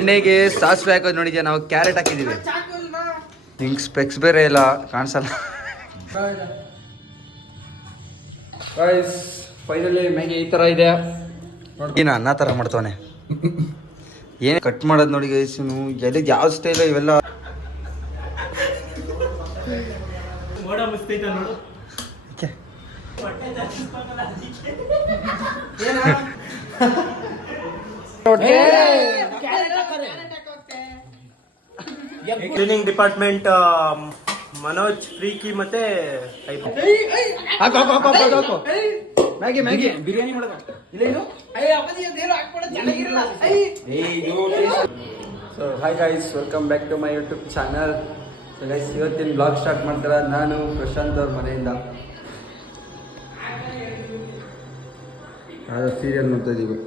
ಎಣ್ಣೆಗೆ ಸಾಸಿವೆ ಹಾಕೋದು ನೋಡಿದ್ಯಾ, ನಾವು ಕ್ಯಾರೆಟ್ ಹಾಕಿದೀವಿ. ಹಿಂಗ್ ಸ್ಪೆಕ್ಸ್ ಬೇರೆ ಇಲ್ಲ, ಕಾಣಿಸಲ್ಲ. ಫೈನಲಿ ಮ್ಯಾಗಿ ಈ ತರ ಇದೆ ನೋಡಿ. ಅನ್ನ ತರ ಮಾಡ್ತವನೆ. ಏನ್ ಕಟ್ ಮಾಡೋದು ನೋಡಿ ಗೈಸ್. ಎಲ್ಲಿ ಯಾವ ಸ್ಟೈಲ್ ಇವೆಲ್ಲ. ಕ್ಲೀನಿಂಗ್ ಡಿಪಾರ್ಟ್ಮೆಂಟ್ ಮನೋಜ್ ಫ್ರೀಕಿ ಮತ್ತೆ ಮ್ಯಾಗಿ ಮ್ಯಾಗಿ ಬಿರಿಯಾನಿ ಮಾಡೋದು ಇಲ್ಲ ಇದು. So hi guys, welcome back to my YouTube channel. So guys, ಇವತ್ತಿನ ಬ್ಲಾಗ್ ಸ್ಟಾರ್ಟ್ ಮಾಡ್ತಾರೆ ನಾನು ಪ್ರಶಾಂತ್ ಅವ್ರ ಮನೆಯಿಂದ. ಸೀರಿಯಲ್ ನೋಡ್ತಾ ಇದ್ದೀವಿ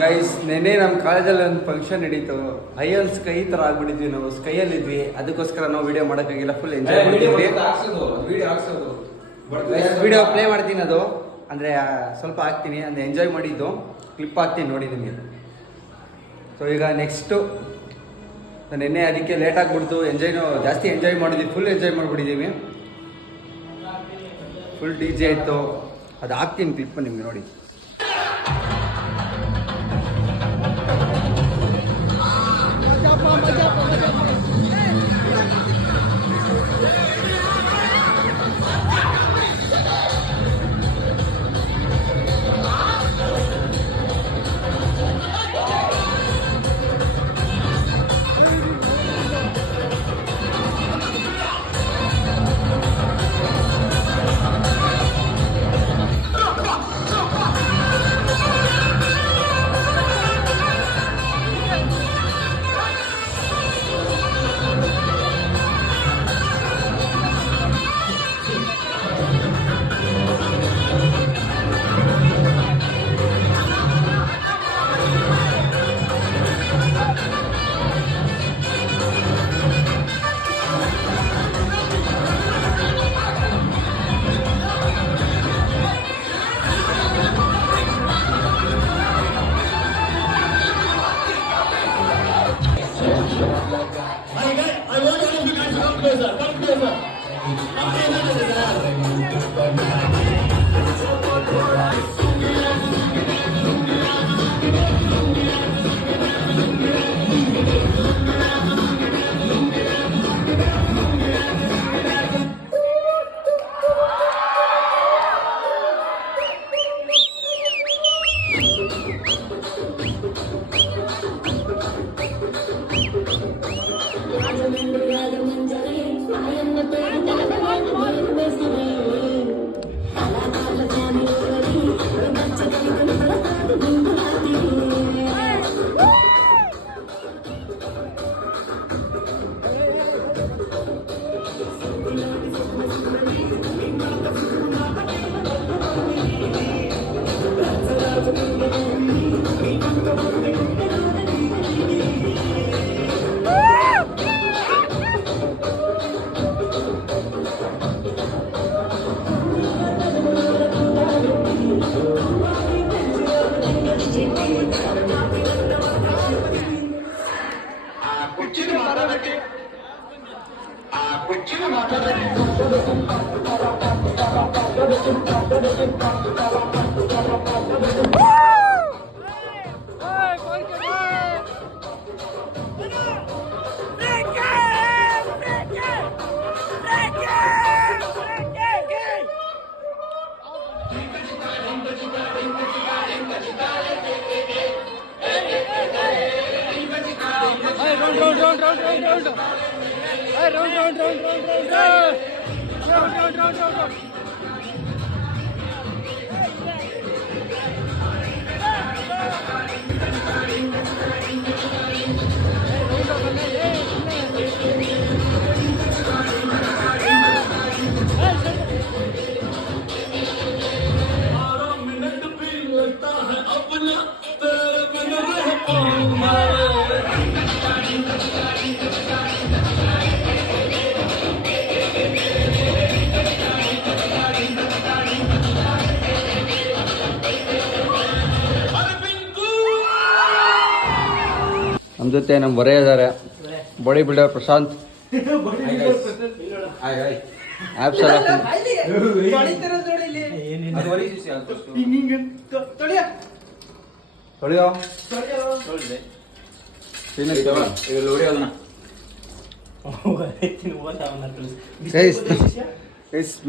ಗೈಸ್. ನೆನ್ನೆ ನಮ್ಮ ಕಾಲೇಜಲ್ಲಿ ಒಂದು ಫಂಕ್ಷನ್ ನಡೀತು. ಹೈಯಲ್ ಸ್ಕೈ ಥರ ಆಗ್ಬಿಟ್ಟಿದ್ವಿ ನಾವು. ಸ್ಕೈಯಲ್ಲಿ ಇದ್ವಿ, ಅದಕ್ಕೋಸ್ಕರ ನಾವು ವಿಡಿಯೋ ಮಾಡೋಕ್ಕಾಗಿಲ್ಲ. ಫುಲ್ ಎಂಜಾಯ್ ಮಾಡಿದ್ವಿ. ವಿಡಿಯೋ ಪ್ಲೇ ಮಾಡ್ತೀನಿ, ಅದು ಅಂದರೆ ಸ್ವಲ್ಪ ಹಾಕ್ತೀನಿ. ಅಂದರೆ ಎಂಜಾಯ್ ಮಾಡಿದ್ದು ಕ್ಲಿಪ್ ಹಾಕ್ತೀನಿ ನೋಡಿ ನಿಮಗೆ. ಸೊ ಈಗ ನೆಕ್ಸ್ಟು ನೆನ್ನೆ ಅದಕ್ಕೆ ಲೇಟ್ ಆಗಿಬಿಡ್ತು. ಜಾಸ್ತಿ ಎಂಜಾಯ್ ಮಾಡಿದ್ವಿ, ಫುಲ್ ಎಂಜಾಯ್ ಮಾಡಿಬಿಟ್ಟಿದ್ದೀವಿ. ಫುಲ್ ಡಿ ಜೆ ಇತ್ತು, ಅದು ಹಾಕ್ತೀನಿ ಕ್ಲಿಪ್ ನಿಮಗೆ ನೋಡಿ. ನಮ್ಮ ಜೊತೆ ನಮ್ಮ ಹೊರೆ ಇದ್ದಾರೆ ಬಾಡಿ ಬಿಲ್ಡರ್ ಪ್ರಶಾಂತ್. ಆ್ಯಪ್ಸ್ ಎಲ್ಲ ತೊಳೆಯೋ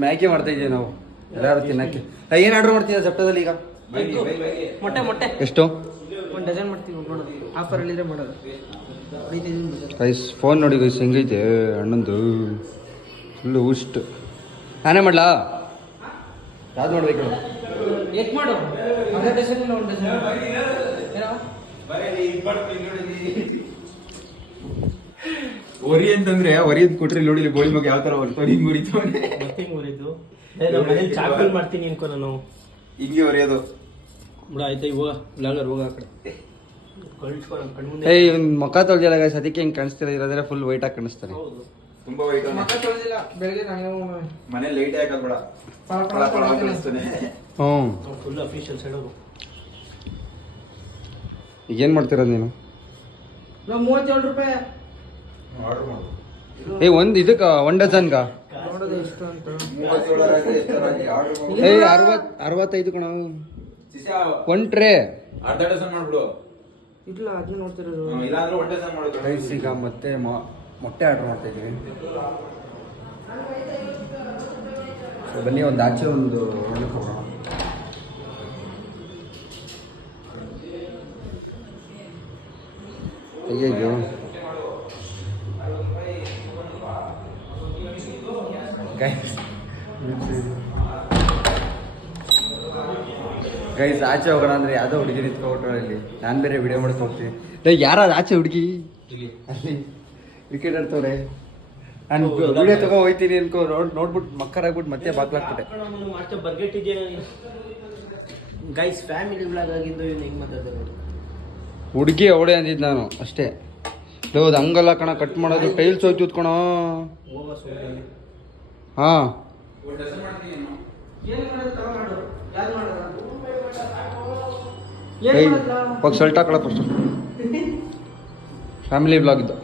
ಮ್ಯಾಗಿ ಮಾಡ್ತಾ ಇದ್ದೀವಿ ನಾವು ಎಲ್ಲರೂ ತಿನ್ನಕ್ಕೆ. ಏನು ಆರ್ಡರ್ ಮಾಡ್ತಿದ್ದೆ ಜಪ್ಟದಲ್ಲಿ ಈಗ? ಮೊಟ್ಟೆ ಎಷ್ಟು? 1 ಡಜನ್ ಮಾಡ್ತೀವಿ ನೋಡೋದು. ಆಫರಲ್ಲಿದ್ರೆ ಮಾಡೋದು. ಗೈಸ್ ಫೋನ್ ನೋಡಿ ಗೈಸ್ ಹೆಂಗೈತೆ ಅಣ್ಣಂದು ಫುಲ್ಲು ಊಸ್ಟ್. ನಾನೇ ಮಾಡ್ಲಾ? ಯಾವ್ದು ಮಾಡ್ಬೇಕು? ಎಕ್ ಮಾಡು. ಅರ್ಧ ಡಜನ್ ಇಲ್ಲ 1 ಡಜನ್ ಏನೋ ಒರಿ ಅಂತಂದ್ರೆ ಒರಿಯದ್ ಕೊಟ್ರಿ ನೋಡಿ ಬೋಳಿ ಮಗ ಯಾವ ತರ ಹೊರ್ತು ಹಿಂಗ್ ಹೊರಿತವನೆ. ಚಾಕಲ್ ಮಾಡ್ತೀನಿ ಅನ್ಕೋ ನಾನು. ಹಿಂಗೆ ಹೊರಿಯೋದು ಬಿಡ ಆಯ್ತಾ ಇವಾಗ ಲಾಗರ್ ಹೋಗ ಆ ಕಡೆ ಏಯ್ ಇವ್ನ ಮುಖ ತೊಳ್ದಿಲ್ಲ ಗೈಸ್ ಅದಕ್ಕೆ ಹಿಂಗೆ ಕಾಣಿಸ್ತಿಲ್ಲ. ಇರೋದ್ರೆ ಫುಲ್ ವೈಟ್ ಆಗಿ ಕಾಣಿಸ್ತಾನೆ. ತುಂಬಾ ವೈಟ್ ಮಕ್ಕ ತೊಳೆದಿಲ್ಲ ಬೆಳಗ್ಗೆ ನಾನು ಮನೆ ಲೈಟ್ ಹಾಕದ್ ಬೇಡ ಕಾಣಿಸ್ತಾನೆ. ಹ್ಞೂ ಫುಲ್ ಅಫಿಷಿಯಲ್ ಸೈಡ್ ಹೋಗು. ಈಗೇನು ಮಾಡ್ತಿರೋದು ನೀನು? ನಾವು 37 ರೂಪಾಯಿ ಆರ್ಡರ್ ಮಾಡು. ಏಯ್ ಒಂದು ಇದಕ್ಕೆ 1 ಡಜನ್ಗ ನೋಡೋದು ಎಷ್ಟು ಅಂತ. 37 ಆರ್ಡರ್ ಮಾಡು. ಏಯ್ 65 ಕಣ ಶಿಷ್ಯ 1 ಟ್ರೇ. ಅರ್ಧ ಡಜನ್ ಮಾಡ್ಬಿಡು. ಇಲ್ಲ ಅದನ್ನ ನೋಡ್ತಿರೋದು. ಇಲ್ಲಾಂದ್ರೆ 1 ಡಜನ್ ಮಾಡು. ಗೈಸ್ ಈಗ ಮತ್ತೆ ಮೊಟ್ಟೆ ಆರ್ಡರ್ ಮಾಡ್ತಾ ಇದ್ದೀವಿ. ಸೊ ಬನ್ನಿ ಒಂದು ಆಚೆ ಒಂದು ನೋಡ್ಲಿಕ್ಕೆ ಹೋಗೋಣ. ಹೇಗೆ ಗೈಸ್ ಆಚೆ ಹೋಗೋಣ ಅಂದ್ರೆ ಯಾವುದೋ ಹುಡುಗಿ ನಿಂತ್ಕೊಬಿಟ್ರೆ ಇಲ್ಲಿ. ನಾನು ಬೇರೆ ವಿಡಿಯೋ ಮಾಡಕ್ಕೆ ಹೋಗ್ತೀನಿ. ಯಾರಾದ ಆಚೆ ಹುಡುಗಿ ಅಲ್ಲಿ ಕ್ರಿಕೆಟ್ ಆಡ್ತವ್ರೆ. ನಾನು ವಿಡಿಯೋ ತಗೋ ಹೋಗ್ತೀನಿ ಅನ್ಕೋ ನೋಡ್ಬಿಟ್ಟು ಮಕ್ಕರಾಗ್ಬಿಟ್ಟು ಮತ್ತೆ ಬಾಕ್ಲಾಕ್ಬಿಟ್ಟೆ. ಗೈಸ್ ಫ್ಯಾಮಿಲಿ ವ್ಲಾಗ್ ಆಗಿದ್ದು ಇವ್ನು ಹೆಂಗ್ ಮಾತಾಡ್ತಾರೆ. ಹುಡುಗಿ ಅವಳೆ ಅಂದಿದ್ದು ನಾನು ಅಷ್ಟೇ. ಹೌದು ಹಂಗಲ್ಲ ಕಣ ಕಟ್ ಮಾಡೋದು ಟೈಲ್ಸ್ ಹೋಯ್ತು ಕಣ. ಹಾಂ ಇವಾಗ ಶರ್ಟ್ ಹಾಕಳ ಫಸ್ಟು. ಫ್ಯಾಮಿಲಿ ಬ್ಲಾಗ್ ಇದ್ದು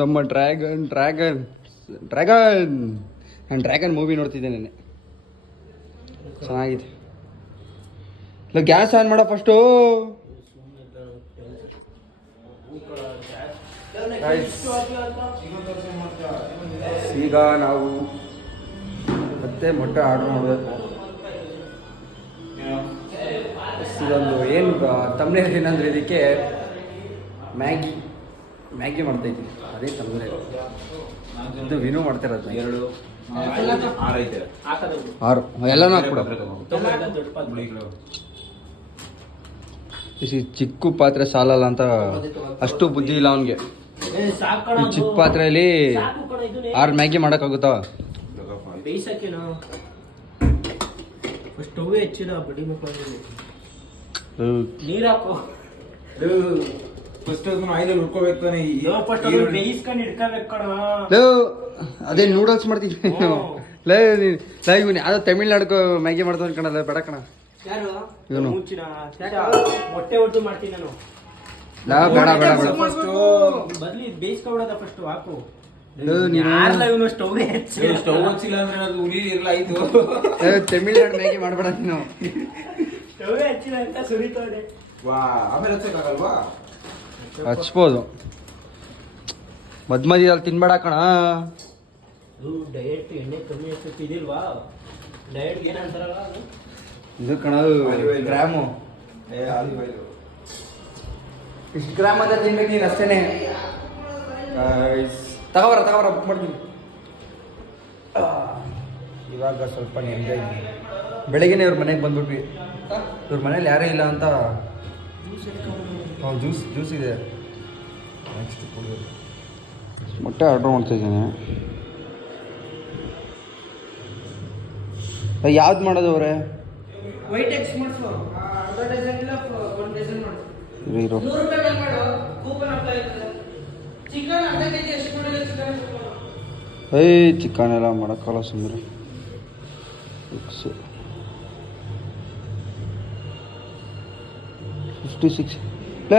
ನಮ್ಮ ಡ್ರ್ಯಾಗನ್ ನಾನು ಡ್ರ್ಯಾಗನ್ ಮೂವಿ ನೋಡ್ತಿದ್ದೆ ನೆನ್ನೆ. ಚೆನ್ನಾಗಿದೆ. ಇಲ್ಲ ಗ್ಯಾಸ್ ಆನ್ ಮಾಡೋ ಫಸ್ಟು. ಈಗ ನಾವು ಮತ್ತೆ ಮೊಟ್ಟೆ ಆರ್ಡರ್ ಮಾಡಬೇಕು. ಇದೊಂದು ಏನು ತಮ್ಮನೆ ಏನಂದ್ರೆ ಇದಕ್ಕೆ ಮ್ಯಾಗಿ ಮಾಡ್ತಾಯಿದ್ದೀನಿ. ಅದೇ ತಮ್ಮನೆ ಇದು ವಿನೂ ಮಾಡ್ತಿರೋದು. 2 6 ಐತೆ. 6 ಎಲ್ಲನೂ ಹಾಕ್ಬಿಡ. ಚಿಕ್ಕ ಪಾತ್ರೆ ಸಾಲಲ್ಲ ಅಂತ ಅಷ್ಟು ಬುದ್ಧಿ ಇಲ್ಲ ಅವನಿಗೆ. ಈ ಚಿಕ್ಕ ಪಾತ್ರೆಯಲ್ಲಿ 6 ಮ್ಯಾಗಿ ಮಾಡೋಕ್ಕಾಗುತ್ತಾ? ಬೇಯಿಸಕ್ಕೇನೋ ಸ್ಟವ್ ಹೆಚ್ಚಿದ ಬಡಿ ಮಕ್ಕಳು ನೀರು ಹಾಕು. ಫಸ್ಟ್ ಅದನ್ನ ಆಯಿಲ್ ಹುರ್ಕೋಬೇಕು ತಾನೆ. ಬೇಯಿಸ್ಕೊಂಡು ಇಟ್ಕೋಬೇಕು ಕಣ. ಅದೇ ನೂಡಲ್ಸ್ ಮಾಡ್ತೀನಿ ಇವನು ಯಾವ್ದೋ ತಮಿಳ್ನಾಡು ಮ್ಯಾಗಿ ಮಾಡ್ತಾನೆ ಕಣಲ್ಲ ಬೇಡ ಕಣ ಇವನು. ಮೊಟ್ಟೆ ಹೊಡೆದು ಮಾಡ್ತೀನಿ ನಾನು. ಬೇಡ ಬರ್ಲಿ ಬೇಯಿಸ್ಕೊಬಿಡೋದ ಫಸ್ಟ್ ಹಾಕು. ನೀನು ಸ್ಟವ್ ಹಚ್ಚಿಲ್ಲ ಅಂದ್ರೆ ಅದು ಉಳಿ ಇರಲ್ಲ ಆಯ್ತು. ತಮಿಳ್ನಾಡು ಮ್ಯಾಗಿ ಮಾಡ್ಬೇಡ ನೀನು. ಸ್ಟವ್ ಹಚ್ಚಿಲ್ಲ ಅಂತ ಸುರಿತೋಡೆ. ಆಮೇಲೆ ಹಚ್ಚಕ್ಕಾಗಲ್ವಾ? ಹಚ್ಬೋದು. ಮಧ್ಯಲ್ಲಿ ತಿನ್ಬೇಡ ಕಣ. ಡಯಟ್ ಎಣ್ಣೆ ಕಮ್ಮಿ ಆಗ್ತೈತಿ ಇದಿಲ್ವಾ? ಡಯಟ್ ಏನಂತಾರಲ್ಲ ಅದು ಇದು ಕಣ ಗ್ರಾಮು. ಇಷ್ಟು ಗ್ರಾಮ್ ಅದ ತಿನ್ಬೇಕು ನೀನು ಅಷ್ಟೇನೆ. ತಗೋಬರ ಬುಕ್ ಮಾಡ್ತೀನಿ. ಇವಾಗ ಸ್ವಲ್ಪ ನೆಮ್ಮದಿ. ಬೆಳಗ್ಗೆನೇ ಇವ್ರ ಮನೆಗೆ ಬಂದ್ಬಿಟ್ವಿ. ಇವ್ರ ಮನೇಲಿ ಯಾರೂ ಇಲ್ಲ ಅಂತ ಜ್ಯೂಸ್ ಇದೆ. ನೆಕ್ಸ್ಟ್ ಮೊಟ್ಟೆ ಆರ್ಡ್ರ್ ಮಾಡ್ತಾಯಿದ್ದೀನಿ. ಯಾವ್ದು ಮಾಡೋದು ಅವರೇ? ವೈಟ್ ಎಗ್ಸ್ ಮಾಡಿಸು. ಅರ್ಧ ಡಜನ್ ಇಲ್ಲ 1 ಡಜನ್ ಮಾಡು. ಇರೋ 100 ರೂಪಾಯಿ ಮೇಲೆ ಮಾಡು. ಕೂಪನ್ ಆಗ್ತಾ ಇರ್ತದೆ. ಚಿಕನ್ ಅರ್ಧ ಕೆಜಿ ಎಷ್ಟು ಮಾಡಿಲ್ಲ ಚಿಕನ್? ಚಿಕನ್ ಎಲ್ಲ ಮಾಡೋಕ್ಕಲ್ಲ ಸುಮ್ಮನೆ. 56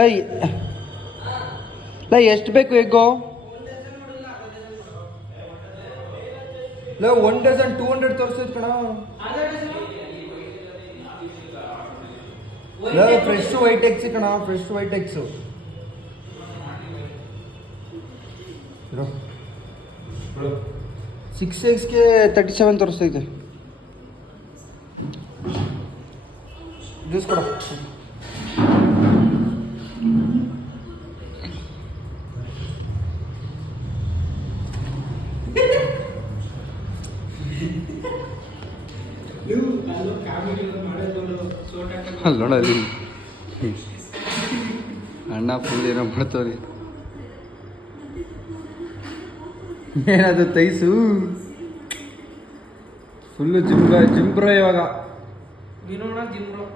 ಲೈ ಎಷ್ಟು ಬೇಕು ಎಗ್ಗು ಲೈ 1 ಡಜನ್ 200 ತೋರಿಸ್ತೈತೆ ಕಣ ಲೈ ಫ್ರೆಶ್ ವೈಟ್ ಎಗ್ಸ್ ಕಣ ಫ್ರೆಶ್ ವೈಟ್ ಎಗ್ಸು 6 ಎಗ್ಸ್ಗೆ 37 ತೋರಿಸ್ತೈತೆ ಜ್ಯೂಸ್ ಕೊಡ ಅಲ್ಲೋಣ ಅಣ್ಣ ಫುಲ್ ಏನೋ ಮಾಡ್ತವ್ರಿ ಏನದು ತೈಸು ಫುಲ್ಲು ಜಿಂಬ್ರೋ ಇವಾಗ ವಿನೋಣ ಜಿಮ್ರೋ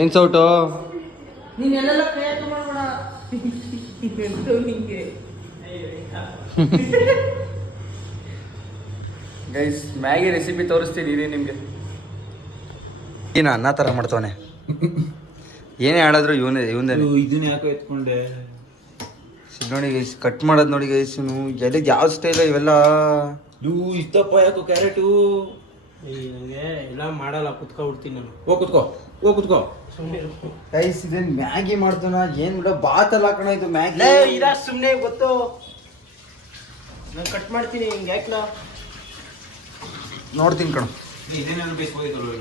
ಏನ್ ಸೌಟು ನೀನೆಲ್ಲ ಪ್ರಯತ್ನ ಮಾಡ್ಬೇಡ ಎಂತೂ ನಿಂಗೆ ಗೈಸ್ ಮ್ಯಾಗಿ ರೆಸಿಪಿ ತೋರಿಸ್ತೀನಿ ಇರಿ ನಿಮಗೆ ಏನು ಅನ್ನ ಥರ ಮಾಡ್ತವನೆ ಏನೇ ಆಡಿದ್ರು ಇವನೇ ಇದನ್ನ ಯಾಕೋ ಎತ್ಕೊಂಡೆ ನೋಡಿ ಗೈಸ್ ಕಟ್ ಮಾಡೋದು ನೋಡಿ ಗೈಸ್ ಎಲ್ಲಿ ಯಾವ ಸ್ಟೈಲ್ ಇವೆಲ್ಲ ಇಷ್ಟಪ್ಪ ಯಾಕೋ ಕ್ಯಾರೆಟು ನನಗೆ ಎಲ್ಲ ಮಾಡಲ್ಲ ಕುತ್ಕೊಬಿಡ್ತೀನಿ ನಾನು ಕುತ್ಕೋ ಗೈಸ್ ಇದೇನು ಮ್ಯಾಗಿ ಮಾಡ್ತಾನ ಏನ್ ಬಿಡ ಬಾತಲ್ಲ ಹಾಕೋಣ ಇದು ಮ್ಯಾಗಿ ಇರಾ ಸುಮ್ಮನೆ ಗೊತ್ತು ನಾನು ಕಟ್ ಮಾಡ್ತೀನಿ ಹಿಂಗೆ ಯಾಕಲ ನೋಡ್ತೀನಿ ಕಣ ಇದೇನಾದ್ರು ಬೇಯಿಸ್ಬೋದಿತ್ತಲ್ವ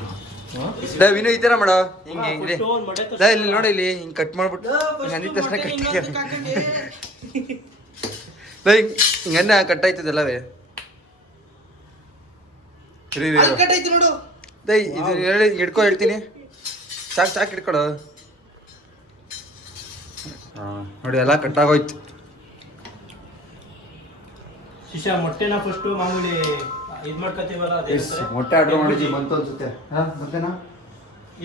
ವಿನು ಈ ತರ ಮಾಡೋ ಹಿಂಗೆ ಹಿಂಗೆ ಇಲ್ಲಿ ನೋಡಿ ಇಲ್ಲಿ ಹಿಂಗೆ ಕಟ್ ಮಾಡ್ಬಿಟ್ಟು ಹಿಂಗೆ ಅಂದಿದ ತಕ್ಷಣ ಹಿಂಗನ್ನ ಕಟ್ ಆಯ್ತದಲ್ಲವೇ ನೋಡು ಇದು ಹೇಳಿ ಹಿಡ್ಕೊ ಹೇಳ್ತೀನಿ ಚಾಕ್ ಹಿಡ್ಕೊಡು ನೋಡಿ ಎಲ್ಲ ಕಟ್ ಆಗೋಯ್ತು ಶಿಶಾ ಮೊಟ್ಟೆನ ಫಸ್ಟು ಮಾಮೂಲಿ ಇದು ಮಾಡ್ಕೊತೀವಲ್ಲ ಅದೇ ಮೊಟ್ಟೆ ಆರ್ಡರ್ ಮಾಡಿದ್ವಿ ಬಂತು ಅನ್ಸುತ್ತೆ ಮತ್ತೆನಾ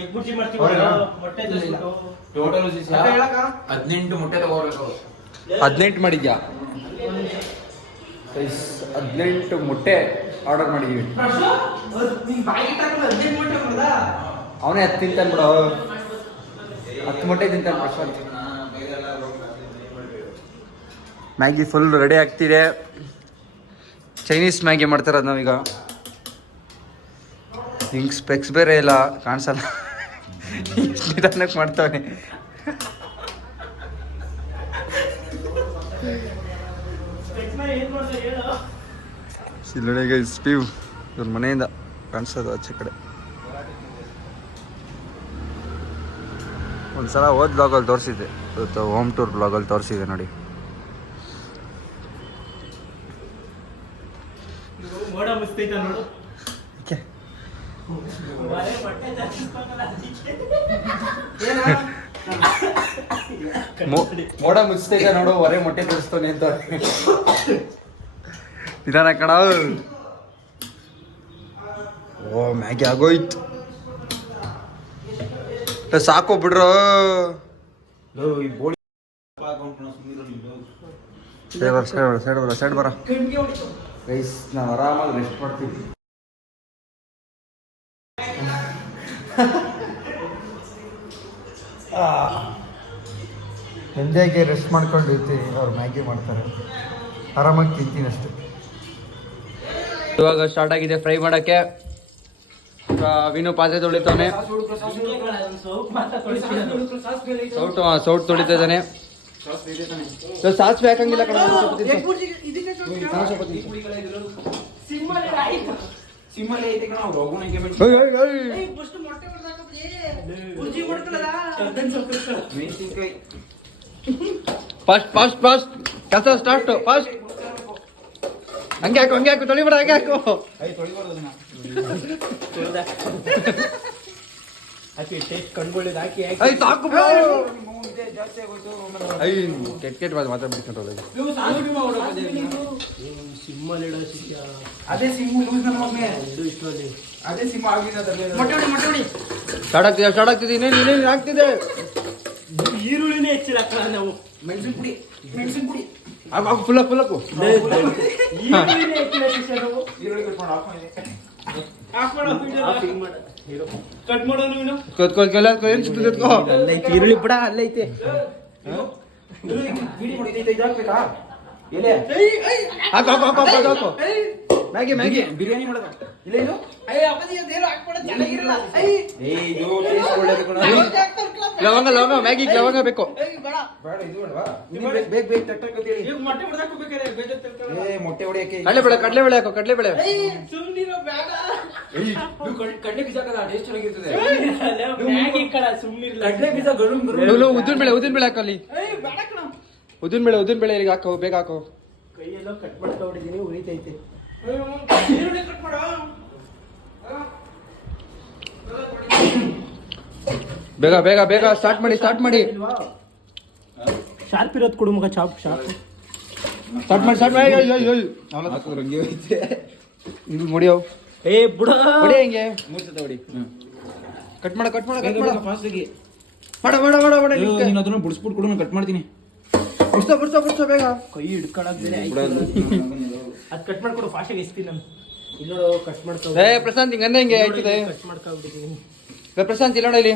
ಎಗ್ ಬುರ್ಜಿ ಮಾಡ್ತೀವಲ್ಲ ಮೊಟ್ಟೆ ತರಿಸ್ಬಿಟ್ಟು ಟೋಟಲ್ 18 ಮೊಟ್ಟೆ ತಗೋಬೇಕು 18 ಮಾಡಿದ್ಯಾ 18 ಮೊಟ್ಟೆ ಆರ್ಡರ್ ಮಾಡಿದೀವಿ ನೀನ್ ಬಾಯಿಗೆ ಹಾಕೊಂಡು 15 ಮೊಟ್ಟೆ ಮಾಡ್ದ ಅವನೇ 10 ತಿಂತಾನೆ ಬಿಡು 10 ಮೊಟ್ಟೆ ತಿಂತಾನೆ ಪ್ರಶಾಂತ್ ಮ್ಯಾಗಿ ಫುಲ್ ರೆಡಿ ಆಗ್ತಿದೆ ಚೈನೀಸ್ ಮ್ಯಾಗಿ ಮಾಡ್ತಾರದು ನಾವೀಗ ಹಿಂಗೆ ಸ್ಪೆಕ್ಸ್ ಬೇರೆ ಇಲ್ಲ ಕಾಣಿಸಲ್ಲ ನಿಧಾನಕ್ಕೆ ಮಾಡ್ತಾವೆ ಇಲ್ಲೊಳಗೆ ಸ್ಪೀವ್ ಇವ್ರ ಮನೆಯಿಂದ ಕಾಣಿಸೋದು ಆಚೆ ಕಡೆ ಒಂದ್ಸಲ ಓದ್ ಬ್ಲಾಗಲ್ಲಿ ತೋರಿಸಿದ್ದೆ ಇವತ್ತು ಹೋಮ್ ಟೂರ್ ಬ್ಲಾಗಲ್ಲಿ ತೋರಿಸಿದೆ ನೋಡಿ ಮೋಡ ಮುಸ್ತೈತ ನೋಡು ಮೋಡ ಮುಚ್ಚತೈತೆ ನೋಡು ಹೊರೆ ಮೊಟ್ಟೆ ತೋರಿಸ್ತಾನೆ ಅಂತ ನಿಧಾನ ಕಣ ಓ ಮ್ಯಾಗಿ ಆಗೋಯ್ತು ಸಾಕು ಬಿಡ್ರು ಸೈಡ್ ಬರ ಗೈಸ್ ನಾವು ಆರಾಮಾಗಿ ರೆಸ್ಟ್ ಮಾಡ್ತೀವಿ ಎಂಜಾಯ್ಗೆ ರೆಸ್ಟ್ ಮಾಡ್ಕೊಂಡಿರ್ತೀವಿ ಅವ್ರು ಮ್ಯಾಗಿ ಮಾಡ್ತಾರೆ ಆರಾಮಾಗಿ ತಿಂತೀನಿ ಅಷ್ಟೇ ಇವಾಗ ಸ್ಟಾರ್ಟ್ ಆಗಿದೆ ಫ್ರೈ ಮಾಡೋಕ್ಕೆ ವಿನು ಪಾತ್ರೆ ತೊಳಿತಾನೆ ಸೌಟ್ ತೊಳಿತಾ ಇದ್ದಾನೆ ಸಾಸಿವೆ ಹಾಕಂಗಿಲ್ಲ ಕಣ ಫಾಸ್ಟ್ ಕೆಲಸ ಸ್ಟಾರ್ಟ್ ಫಾಸ್ಟ್ ಹಂಗೆ ಹಾಕು ತೊಳಿಬೇಡ ಹಂಗೆ ಹಾಕು ಹಾಕಿ ಟೇಸ್ಟ್ ಕಂಡುಕೊಳ್ಳಿದ್ದು ಹಾಕಿ ಸಾಕು ಕೆಟ್ಟ ಮಾತಾಡ್ಬಿಡ್ಕೊಂಡ್ರೆ ಸಿಮ್ಮಲ್ಲಿ ಇಡೋ ಶಿಷ್ಯ ಅದೇ ಸಿಮ್ ಲೂಸ್ ನಮ್ಮ ಮಮ್ಮಿ ಇದು ಇಷ್ಟರಲ್ಲಿ ಅದೇ ಸಿಮ್ ಆಗಿದೆ ಸ್ಟಾರ್ಟ್ ಆಗ್ತಿದೆ ಇನ್ನೇನು ಆಗ್ತಿದೆ ಈರುಳ್ಳಿನೇ ಹೆಚ್ಚಿಲ್ಲ ಹಾಕೋಣ ನಾವು ಮೆಣಸಿನ ಪುಡಿ ಫುಲ್ ಹಾಕು ಈರುಳ್ಳಿನೇ ಹೆಚ್ಚಿಲ್ಲ ಶಿಷ್ಯ ನಾವು ಈರುಳ್ಳಿ ಕಟ್ಕೊಂಡು ಹಾಕೊಂಡು ಆಫ್ ಮಾಡು ಕಟ್ ಮಾಡು ನೀನು ಈರುಳ್ಳಿ ಬಿಡ ಅಲ್ಲೈತೆ ಮ್ಯಾಗಿ ಮ್ಯಾಗಿ ಬಿರಿಯಾನಿ ಮಾಡೋದು ಇಲ್ಲ ಇದು ಅಯ್ಯ ಅಪ್ಪಾಜಿ ಅದೇನು ಹಾಕ್ಬೇಡ ಚೆನ್ನಾಗಿರಲ್ಲ ಇದು ಟೇಸ್ಟ್ ಒಳ್ಳೇದು ಕಣ ಲವಂಗ ಲವಂಗ ಮ್ಯಾಗಿ ಲವಂಗ ಬೇಕು ಬೇಡ ಬೇಡ ಇದು ಬೇಡವಾ ಬೇಗ ಬೇಗ ಟಕ್ ಟಕ್ ಅಂತ ಹೇಳಿ ಈಗ ಮೊಟ್ಟೆ ಹೊಡೆದಾಕ್ಬೇಕಾರೆ ಬೇಜಾರ್ ತಿಳ್ಕೊಳ್ಳ ಮೊಟ್ಟೆ ಹೊಡಿಯಕ್ಕೆ ಕಡಲೆಬೇಳೆ ಹಾಕೋ ಕಡಲೆಬೇಳೆ ಸುಮ್ಮನಿರೋ ಬೇಡ ಕಡ್ಲೆ ಬೀಜ ಹಾಕಲ್ಲ ಟೇಸ್ಟ್ ಚೆನ್ನಾಗಿರ್ತದೆ ಮ್ಯಾಗಿ ಕಡ ಸುಮ್ಮನಿರಲ್ಲ ಕಡ್ಲೆ ಬೀಜ ಗರುಮ್ ಗರುಮ್ ಉದ್ದಿನ ಬೇಳೆ ಹಾಕಲ್ಲಿ ಬೇಡ ಕಣ ಉದ್ದಿನ ಬೇಳೆ ಈಗ ಹಾಕೋ ಬೇಗ ಹಾಕೋ ಕೈಯೆಲ್ಲ ಕಟ್ ಮಾಡ್ಕೊಂಡಿದ್ದೀನಿ ಉರಿತೈತೆ ಈರುಳ್ಳಿ ಕಟ್ ಮಾಡು ಬೇಗ ಬೇಗ ಬೇಗ ಸ್ಟಾರ್ಟ್ ಮಾಡಿ ಶಾರ್ಪ್ ಇರೋದು ಕೊಡು ಮಗ ಚಾಪ್ ಶಾರ್ಪ್ ಸ್ಟಾರ್ಟ್ ಮಾಡಿ ಹಾಕೋದ್ರಂಗೆ ಐತೆ ಇದು ಮುಡಿಯೋ ಏ ಬುಡ ಹೊಡಿ ಹಿಂಗೆ ಮೂರ್ ಸತ ಹೊಡಿ ಕಟ್ ಮಾಡ ಫಾಸ್ಟ್ ಆಗಿ ಮಾಡ ನೀನು ಅದನ್ನ ಬಿಡಿಸ್ಬಿಟ್ಟು ಕೊಡು ನಾನು ಕಟ್ ಮಾಡ್ತೀನಿ ಬಿಡ್ಸೋ ಬೇಗ ಕೈ ಹಿಡ್ಕೊಳಕ್ ಬೇರೆ ಅದ್ ಕಟ್ ಮಾಡ್ಕೊಡು ಫಾಸ್ಟ್ ಆಗಿ ಇಸ್ತೀನಿ ನಾನು ಇಲ್ಲಿ ನೋಡು ಕಟ್ ಮಾಡ್ಕೊ ಪ್ರಶಾಂತ್ ಹಿಂಗೆ ಆಯ್ತದೆ ಕಟ್ ಮಾಡ್ಕೊಂಡ್ಬಿಟ್ಟಿದ್ದೀನಿ ಪ್ರಶಾಂತ್ ಇಲ್ಲ ಇಲ್ಲಿ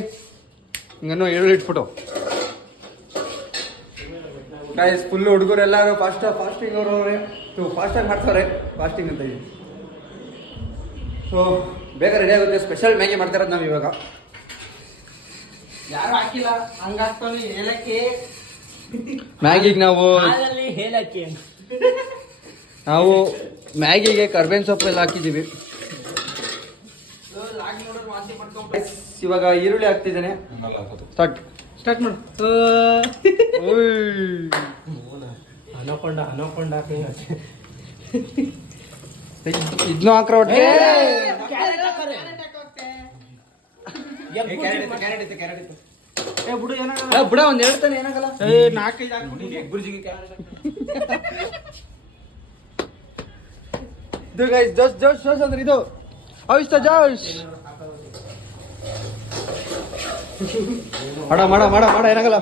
ಹಿಂಗನ್ನು ಈರುಳ್ಳಿ ಇಟ್ಬಿಟ್ಟು ಗೈಸ್ ಫುಲ್ ಹುಡುಗರು ಎಲ್ಲರೂ ಫಾಸ್ಟಿಂಗ್ ಅವ್ರವ್ರೆ ಫಾಸ್ಟಾಗಿ ಮಾಡ್ತಾರೆ ಫಾಸ್ಟಿಂಗ್ ಅಂತ ಹೇಳಿ ಸೊ ಬೇಗ ರೆಡಿ ಆಗುತ್ತೆ ಸ್ಪೆಷಲ್ ಮ್ಯಾಗಿ ಮಾಡ್ತಾ ಇರೋದು ನಾವು ಇವಾಗ ಯಾರು ಹಾಕಿಲ್ಲ ಹಂಗಾಗ್ತಾನೆ ಏಲಕ್ಕಿ ಮ್ಯಾಗಿಗೆ ಹಾಲಲ್ಲಿ ಹೇಳಕ್ಕೆ ನಾವು ಮ್ಯಾಗಿಗೆ ಕರ್ಬೇವಿನ ಸೊಪ್ಪು ಎಲ್ಲ ಹಾಕಿದ್ದೀವಿ ಲಾಗ್ ನೋಡೋರು ವಾಂತಿ ಮಾಡ್ಕೊಂಡು Guys, ಇವಾಗ ಈರುಳ್ಳಿ ಹಾಕ್ತಿದ್ದೇನೆ ಸ್ಟಾರ್ಟ್ ಮಾಡು ಅನಕೊಂಡ ಇದನ್ನು ಹಾಕ್ರ ಒಟ್ಟಿಗೆ ಏ ಬಿಡು ಏನಾಗಲ್ಲ ಬಿಡ ಒಂದ್ ಹೇಳ್ತಾನೆ ಏನಾಗಲ್ಲ ಏ ನಾಲ್ಕೈದು ಹಾಕ್ಬಿಟ್ಟು ಬುರ್ಜಿಗೆ ಇದು ಗೈಸ್ ಜೋಶ್ ಅಂದ್ರೆ ಇದು ಅವಿಷ್ಟ ಜೋಶ್ ಮಾಡ ಏನಾಗಲ್ಲ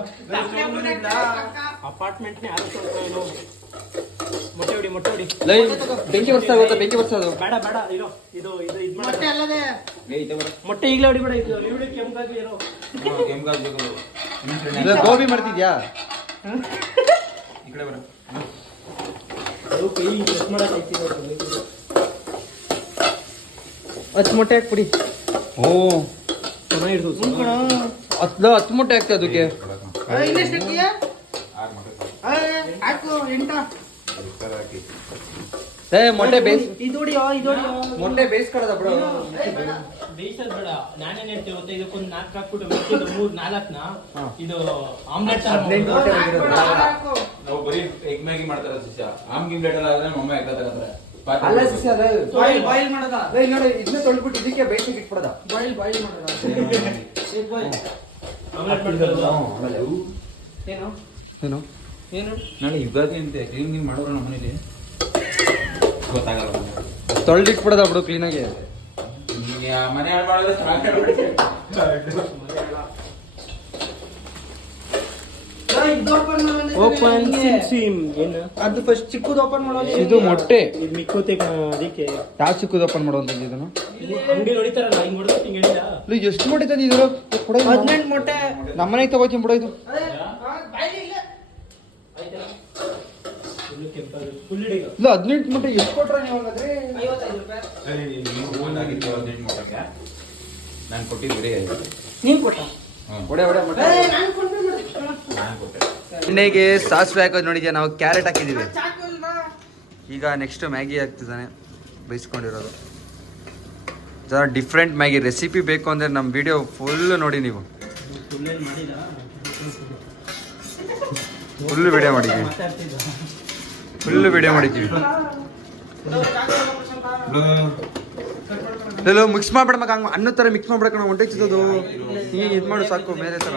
ಅಪಾರ್ಟ್ಮೆಂಟ್ನೇ ಆರಿಸ್ಕೊಂಡು ಮೊಟ್ಟೆ ಹೊಡಿ ಲೈ ಬೆಂಕಿ ಬರ್ಸ್ತಾ ಗೊತ್ತಾ ಬೆಂಕಿ ಬರ್ಸೋದು ಬೇಡ ಇರೋ ಇದು ಮೊಟ್ಟೆ ಅಲ್ಲದೆ ಮೊಟ್ಟೆ ಈಗಲೇ ಹೊಡಿಬೇಡ ಇದು ಈರುಳ್ಳಿ ಕೆಂಪಾಗಿ ಇರೋ ಇಲ್ಲ ಗೋಬಿ ಮಾಡ್ತಿದ್ಯಾ ಈ ಕಡೆ ಬರ ಅದು ಕೈ ಪ್ರೆಸ್ ಮಾಡಕ್ಕೆ ಹತ್ತು ಮೊಟ್ಟೆ ಹಾಕ್ಬಿಡಿ ಓ ಚೆನ್ನಾಗಿರ್ದು ಹತ್ತು ಮೊಟ್ಟೆ ಹಾಕ್ತಾ ಅದಕ್ಕೆ ಇನ್ನೆಷ್ಟು ಹಾಕ್ತೀಯಾ ಹಾಕು ಎಂಟ ಮೊಟ್ಟೆ ಇದು ಹೊಡಿಯೋ ಮೊಟ್ಟೆ ಬೇಯಿಸ್ಕೊಳ್ಳೋದ ಬಿಡು ಬೇಯಿಸೋದು ಬೇಡ ನಾನೇನ್ ಹೇಳ್ತೀವಿ ಗೊತ್ತಾ ಇದಕ್ಕೊಂದು 4 ಹಾಕ್ಬಿಟ್ಟು ಮಿಕ್ಕಿದ್ದು 3-4ನ ಇದು ಆಮ್ಲೆಟ್ ಹದಿನೆಂಟು ಮೊಟ್ಟೆ ಬಂದಿರೋದು. ನಾವು ಬರೀ ಎಗ್ ಮ್ಯಾಗಿ ಮಾಡ್ತಾರ ಶಿಷ್ಯ ಆಮ್ ಗಿಮ್ಲೆಟ್ ಎಲ್ಲ ಆದ್ರೆ ಮಮ್ಮ ಎಗ್ ತಗತ್ತಾರೆ ಅಲ್ಲ ಸಿಸಿ ಅದ ಬಾಯ್ಲ್ ಮಾಡೋದ ನೋಡಿ ಇದನ್ನ ತೊಳ್ಬಿಟ್ಟು ಇದಕ್ಕೆ ಬೇಯಿಸಿಗೆ ಇಟ್ಬಿಡೋದ ಬಾಯ್ಲ್ ಮಾಡೋದ ಆಮ್ಲೆಟ್ ಮಾಡ್ಕೊಳ್ಳೋದು ಆಮೇಲೆ ಏನು ಏನು ಏನು ನಾಳೆ ಯುಗಾದಿ ಅಂತೆ ಕ್ಲೀನ್ ಗಿನ್ ಮಾಡೋರು ನಮ್ಮ ಮನೇಲಿ ಗೊತ್ತಾಗಲ್ಲ ತೊಳ್ದಿಟ್ಬಿಡೋದ ಬಿಡು ಕ್ಲೀನಾಗಿ ಮನೆ ಹಾಳು ಮಾಡಿದ್ರೆ ಓಪನ್ ಸಿಮ್ ಏನು ಅದು ಫಸ್ಟ್ ಚಿಕ್ಕದು ಓಪನ್ ಮಾಡೋದು ಇದು ಮೊಟ್ಟೆ ಇದು ಮಿಕ್ಕೋತೆ ಅದಕ್ಕೆ ಯಾವ ಚಿಕ್ಕದು ಓಪನ್ ಮಾಡುವಂತದ್ದು ಇದನ್ನು ಅಂಗಡಿ ಹೊಡಿತಾರಲ್ಲ ಹಿಂಗ್ ಹೊಡೆದು ಹಿಂಗ್ ಹೇಳಿದ ಇಲ್ಲಿ ಎಷ್ಟು ಮೊಟ್ಟೆ ತಂದಿದ್ರು ಕೊಡ 18 ಮೊಟ್ಟೆ ನಮ್ಮನೆಗೆ ತಗೋತೀನಿ ಬಿಡೋ ಇದು ಬಾಯ್ಲಿ ಇಲ್ಲ ಫುಲ್ ಕೆಂಪಾಗಿ ಫುಲ್ ಹಿಡಿಗ ಇಲ್ಲ 18 ಮೊಟ್ಟೆ ಎಷ್ಟು ಕೊಟ್ರ ನೀವು ಹಂಗಾದ್ರೆ 55 ರೂಪಾಯಿ ನಾನು ಕೊಟ್ಟಿದ್ದು ಬರೀ 5 ನೀನ್ ಕೊಟ್ಟ ಒಡೆ ಮೊಟ್ಟೆ ನಾನು ಕೊಟ್ಟೆ ನಾನು ಕೊಟ್ಟೆ ಎಣ್ಣೆಗೆ ಸಾಸಿವೆ ಹಾಕೋದು ನೋಡಿದ್ಯಾ ನಾವು ಕ್ಯಾರೆಟ್ ಹಾಕಿದೀವಿ ಚಾಕು ಇಲ್ವಾ ಈಗ ನೆಕ್ಸ್ಟ್ ಮ್ಯಾಗಿ ಹಾಕ್ತಿದ್ದಾನೆ ಬೇಯಿಸ್ಕೊಂಡಿರೋದು ಜರ ಡಿಫ್ರೆಂಟ್ ಮ್ಯಾಗಿ ರೆಸಿಪಿ ಬೇಕು ಅಂದರೆ ನಮ್ಮ ವಿಡಿಯೋ ಫುಲ್ ನೋಡಿ ನೀವು ಫುಲ್ ಏನು ಮಾಡಿಲ್ಲ ಫುಲ್ ವಿಡಿಯೋ ಮಾಡಿದ್ದೀವಿ ಫುಲ್ ವಿಡಿಯೋ ಮಾಡಿದ್ದೀವಿ ಎಲ್ಲೋ ಮಿಕ್ಸ್ ಮಾಡ್ಬೇಡ ಮಗ ಹಂಗೆ ಅನ್ನದ ಥರ ಮಿಕ್ಸ್ ಮಾಡ್ಬೇಡ ನಾವು ಹೊಂಟೆ ಚಿತ್ತದು ನೀ ಇದು ಮಾಡು ಸಾಕು ಬೇರೆ ಥರ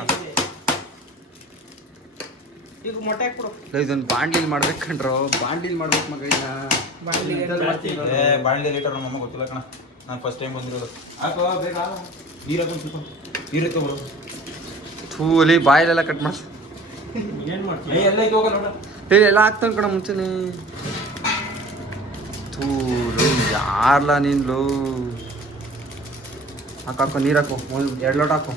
ಈಗ ಮೊಟ್ಟೆ ಹಾಕ್ಬಿಡು ಇದೊಂದು ಬಾಂಡ್ಲಿಲ್ ಮಾಡ್ಬೇಕು ಕಣ್ರೋ ಬಾಂಡ್ಲಿಲ್ ಮಾಡ್ಬೇಕು ಮಗ ಬಾಳ್ದೆ ಲೀಟರ್ ನಮ್ಮ ಅಮ್ಮ ಗೊತ್ತಿಲ್ಲ ಕಣ ನಾನು ಫಸ್ಟ್ ಟೈಮ್ ಬಂದಿರೋದು ಹಾಕೋ ಬೇಗ ನೀರು ಹಾಕೊಂಡು ಸ್ವಲ್ಪ ನೀರು ಎತ್ತೋ ಬರೋ ಥೂಲಿ ಬಾಯಲ್ಲೆಲ್ಲ ಕಟ್ ಮಾಡಿ ಏನು ಮಾಡ್ತೀವಿ ಎಲ್ಲ ಹೋಗಲ್ಲ ನೋಡ ಎಲ್ಲ ಹಾಕ್ತಾನೆ ಕಣ ಮುಂಚೆನೆ ಯಾರ್ಲ ನೀನು ಹಾಕು ನೀರು ಹಾಕು 2 ಲೋಟ ಹಾಕು.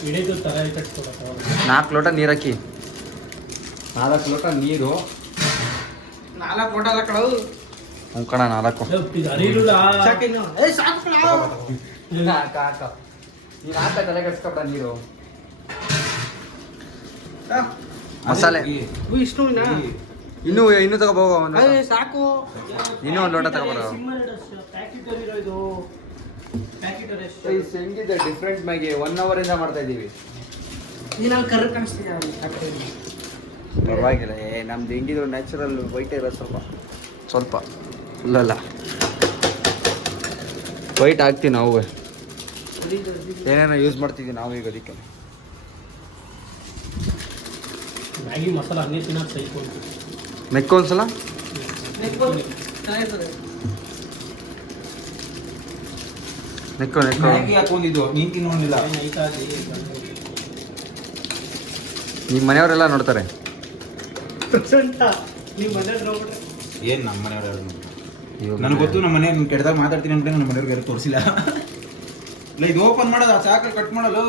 ಹಿಡಿದು ತರ ಕಟ್ಕೊಡಕ್ಕೆ 4 ಲೋಟ ನೀರು ಹಾಕಿ. 4 ಲೋಟ ನೀರು. 4 ಲೋಟ ಅಲ್ಲ ಕಳವು. ಕಣ 4. ಅರಿಲ್ಲ ಸಾಕಿನ್ನು ಏ ಸಾಕು ಕಳವು. ಹಾಕ ನೀನು ಹಾಕ ತಲೆ ಕಟ್ಸ್ಕೊಬೇಡ ನೀರು. ಮಸಾಲೆ ಇಷ್ಟುನಾ ಇನ್ನೂ ತಗೋಬೋಗ. ಏ ಸಾಕು. ಇನ್ನೂ 1 ಲೋಟ ತಗೋಬಾರ. ಪ್ಯಾಕೆಟ್ ಇದು ಪ್ಯಾಕೆಟ್ ಹೆಂಗಿದೆ ಡಿಫ್ರೆಂಟ್ ಮ್ಯಾಗಿ 1 ಅವರಿಂದ ಮಾಡ್ತಾ ಇದ್ದೀವಿ. ನೀನು ಅಲ್ಲಿ ಕರ್ರ ಕಾಣಿಸ್ತೀಯ ಪರವಾಗಿಲ್ಲ. ನಮ್ದು ಹೆಂಗಿದ್ರು ನ್ಯಾಚುರಲ್ ವೈಟ್ ಇರೋದು ಸ್ವಲ್ಪ ಫುಲ್ಲಲ್ಲ ವೈಟ್ ಹಾಕ್ತೀವಿ ನಾವು. ಏನೇನೋ ಯೂಸ್ ಮಾಡ್ತಿದ್ವಿ ನಾವು ಈಗ ಅದಕ್ಕೆ. ಮ್ಯಾಗಿ ಮಸಾಲ ಅನ್ನೇ ತಿನ್ನೋದು ಸೈಕೊಂಡು ಮೆಕ್ಕೊಂದ್ಸಲ ನೆಕ್ಕೋ ಮ್ಯಾಗಿ ಹಾಕೊಂಡಿದ್ದು ನೀನ್ ತಿನ್ನೋದಿಲ್ಲ. ನಿಮ್ಮ ಮನೆಯವರೆಲ್ಲ ನೋಡ್ತಾರೆ. ನೀವು ಮನೇಲಿ ನೋಡ್ಬಿಟ್ರೆ ಏನ್ ನಮ್ಮ ಮನೆಯವ್ರು ನನಗೆ ಗೊತ್ತು. ನಮ್ಮ ಮನೆ ಕೆಟ್ಟದಾಗ ಮಾತಾಡ್ತೀನಿ ಅಂದ್ರೆ ನಮ್ಮ ಮನೆಯವ್ರಿಗೆ ಯಾರು ತೋರಿಸಿಲ್ಲ. ಇಲ್ಲ ಇದು ಓಪನ್ ಮಾಡೋದು ಸಾಕಲ್ಲಿ ಕಟ್ ಮಾಡಲು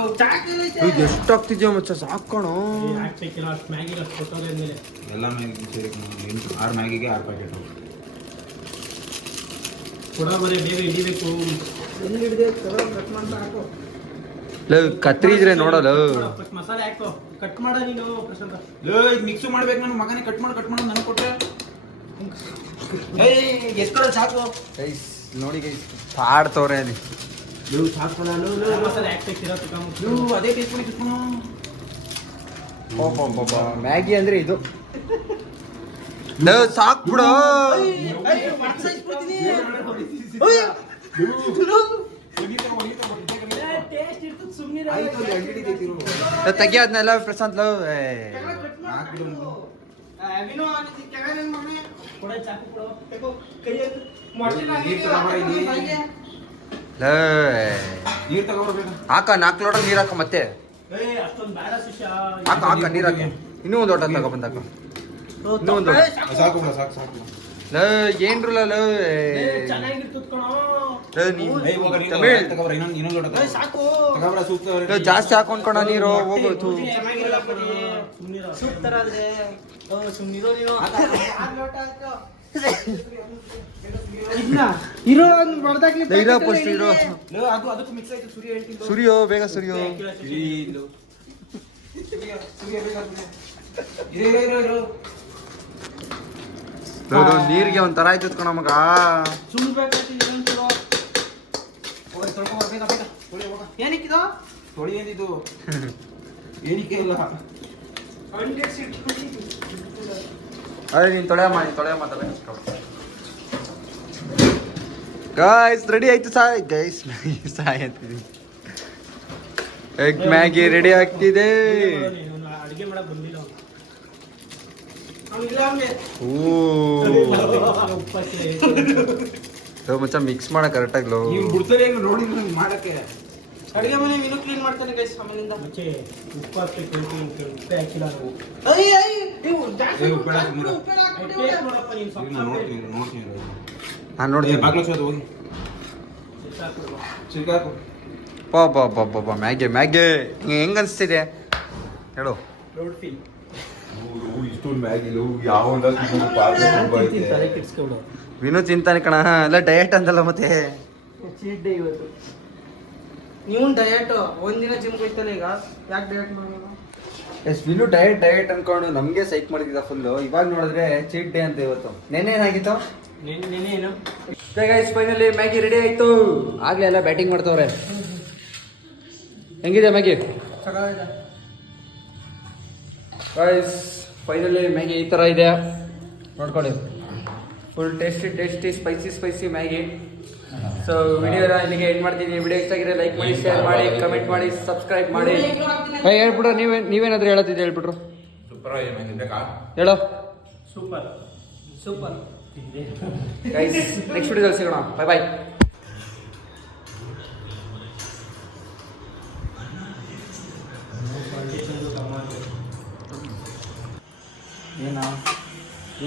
ಇದು ಎಷ್ಟು ಆಗ್ತಿದ್ಯೋ ಮಚ್ಚ ಸಾಕೋಣ. ಮ್ಯಾಗಿ ಮೇಲೆ ಎಲ್ಲ ಮ್ಯಾಗಿ ಸೇರಿ 6 ಮ್ಯಾಗಿಗೆ 6 ಪ್ಯಾಕೆಟ್ ಕೊಡ ಬರೀ ಬೇಗ ಹಿಡಿಬೇಕು. ಎಲ್ಲಿ ಹಿಡಿದೆ ಕಟ್ ಮಾಡ್ತಾ ಹಾಕು. ಕತ್ರಿ ಇದ್ರೆ ನೋಡಲ್ಲ. ಮಸಾಲೆ ಹಾಕೋ ಕಟ್ ಮಾಡ ನೀನು ಪ್ರಶಾಂತ. ಇದು ಮಿಕ್ಸು ಮಾಡ್ಬೇಕು. ನನ್ನ ಮಗನೇ ಕಟ್ ಮಾಡು ನನಗೆ ಕೊಟ್ಟರೆ ಎಷ್ಟು ಸಾಕು. ಗೈಸ್ ನೋಡಿ ಗೈಸ್ ಪಾಡ್ತವ್ರೆ ಅಲ್ಲಿ. ಸಾಕಲ್ಲ ಮಸಾಲೆ ಹಾಕ್ಬೇಕಿರೋ ಅದೇ ಟೇಸ್ಟ್ ಮಾಡಿ ಕಿತ್ಕೊಣ. ಮ್ಯಾಗಿ ಅಂದ್ರೆ ಇದು ಸಾಕ್ ಬಿಡು. ಟೇಸ್ಟ್ ಇರ್ತದೆ ಸುಮ್ಮನೆ. ತೆಗಿಯೋದ್ನೆಲ್ಲ ಪ್ರಶಾಂತ್ ಲವ್. ಕೊಡ ಚಾಕು ಕೊಡೋ ಕೈ ನೀರು ತಗೋಬರ್ಬೇಕು. ಹಾಕ 4 ಲೋಟ ನೀರು ಹಾಕ ಮತ್ತೆ. ಅಷ್ಟೊಂದು ಬೇಡ ಶಿಷ್ಯ. ಹಾಕ ನೀರು ಹಾಕ. ಇನ್ನೂ 1 ಲೋಟ ತಗೊಬಂದ ಹಾಕ. ಇನ್ನೂ 1 ಲೋಟ ಸಾಕು ಬಿಡ ಸಾಕು. ಏನ್ರಲ್ಲ ಜಾಸ್ತಿ ಹಾಕೊಂಡ್ಕೊಣ ನೀರು ಹೋಗೋದು. ಸುರಿಯೋ ಬೇಗ ಸುರಿಯೋ. ನೀರಿಗೆ ಒಂಥರ ಆಯ್ತು ಕಣ ಮಗ. ಏನಕ್ಕಿದು ತೊಳಿ ಏನಿದು ಏನಕ್ಕೆ ಇಲ್ಲ. ಅದೇ ನೀನು ತೊಳೆ ಮಾತಾಡ. ಗೈಸ್ ರೆಡಿ ಆಯ್ತು ಸಾಯ್. ಗೈಸ್ ಸಾಯ್ ಅಂತಿದ್ದೀನಿ. ಎಗ್ ಮ್ಯಾಗಿ ರೆಡಿ ಆಗ್ತಿದೆ. ಅಡಿಗೆ ಮಾಡಕ್ ಬಂದಿಲ್ಲ. ಮಚ್ಚ ಮಿಕ್ಸ್ ಮಾಡ ಕರೆಕ್ಟಾಗಿ ಲೋ. ಬಿಡ್ತಾರೆ ನೋಡಿ ಮಾಡಕ್ಕೆ. ಅಡಿಗೆ ಮನೆ ಮೀನು ಕ್ಲೀನ್ ಮಾಡ್ತಾನೆ ಗೈಸ್ ಆಮೇಲಿಂದ. ಮುಂಚೆ ಉಪ್ಪು ಹಾಕ್ಬೇಕು ಉಪ್ಪು ಹಾಕಿಲ್ಲ ನಾವು. ನಾನು ನೋಡ್ತೀನಿ. ಪಾಪ ಮ್ಯಾಗಿ ಹೆಂಗ ಅನ್ಸ್ತಿದೆ ಹೇಳು. ವಿನು ತಿಂತಾನೆ ಕಣ. ಎಲ್ಲ ಡಯಟ್ ಅಂತಲ್ಲ ಮತ್ತೆ. ಚೀಟ್ ಡೇ ಇವತ್ತು. ನೀವು ಡಯಟ್ ಒಂದಿನ ಜಿಮ್ ಹೋಗ್ತಾನೆ ಈಗ. ಯಾಕೆ ಡಯಟ್ ಮಾಡೋದು? ಎಸ್ ವಿನು ಡಯಟ್ ಅನ್ಕೊಂಡು ನಮಗೆ ಸೈಕ್ ಮಾಡಿದ್ದ ಫುಲ್ಲು. ಇವಾಗ ನೋಡಿದ್ರೆ ಚೀಟ್ ಡೇ ಅಂತ ಇವತ್ತು. ನೆನ್ನೆ ಏನಾಗಿತ್ತು? ನೆನ್ನೆ ಏನು ಗೈಸ್ ಫೈನಲಿ ಮ್ಯಾಗಿ ರೆಡಿ ಆಯ್ತು. ಆಗ್ಲೇ ಎಲ್ಲ ಬ್ಯಾಟಿಂಗ್ ಮಾಡ್ತವ್ರೆ. ಹೆಂಗಿದೆ ಮ್ಯಾಗಿ? ಗೈಸ್ ಫೈನಲಿ ಮ್ಯಾಗಿ ಈ ಥರ ಇದೆ ನೋಡ್ಕೊಳ್ಳಿ. Full tasty spicy Maggi. So ವಿಡಿಯೋನ ಇಲ್ಲಿಗೆ ಎಂಡ್ ಮಾಡ್ತಿದ್ದೀನಿ. ವಿಡಿಯೋ ಇಷ್ಟ ಆಗಿದ್ರೆ ಲೈಕ್ ಮಾಡಿ, ಶೇರ್ ಮಾಡಿ, ಕಮೆಂಟ್ ಮಾಡಿ, ಸಬ್ಸ್ಕ್ರೈಬ್ ಮಾಡಿ. ಹೇಳ್ಬಿಟ್ರು ನೀವೇನಾದ್ರೂ ಹೇಳತ್ತಿದ್ದೆ ಹೇಳ್ಬಿಟ್ರು. ಹೇಳೋ. ಸೂಪರ್ ಗೈಸ್ ನೆಕ್ಸ್ಟ್ ವಿಡಿಯೋದಲ್ಲಿ ಸಿಗೋಣ. ಬಾಯ್.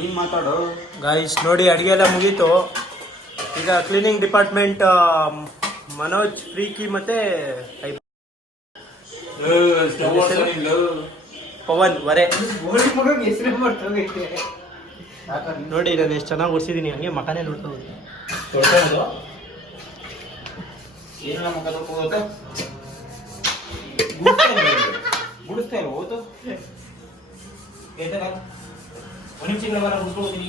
ನೀನ್ ಮಾತಾಡು. ಗಾಯ್ಸ್ ನೋಡಿ ಅಡುಗೆ ಎಲ್ಲ ಮುಗೀತು. ಈಗ ಕ್ಲೀನಿಂಗ್ ಡಿಪಾರ್ಟ್ಮೆಂಟ್ ಮನೋಜ್ ಪ್ರೀಕಿ ಮತ್ತೆ ಪವನ್ ವರೆ ಹೆಸರು ಮಾಡ್ತೋಗೈತೆ. ನೋಡಿ ನಾನು ಎಷ್ಟು ಚೆನ್ನಾಗಿ ಓಡಿಸಿದೀನಿ, ಹಂಗೆ ಮಕನೇ ನೋಡ್ತಾ ಹೋಗಿ. ಏನಿಲ್ಲ ಮಕ್ಕ ತೊಳ್ಕೋತ ಗುಡಿಸ್ತಾ ಇರೋ ಹೋತು ಒಂದು ನಿಮಿಷ ಬರ ಗುಡ್ಸ್ಕೊಳ್ತೀನಿ.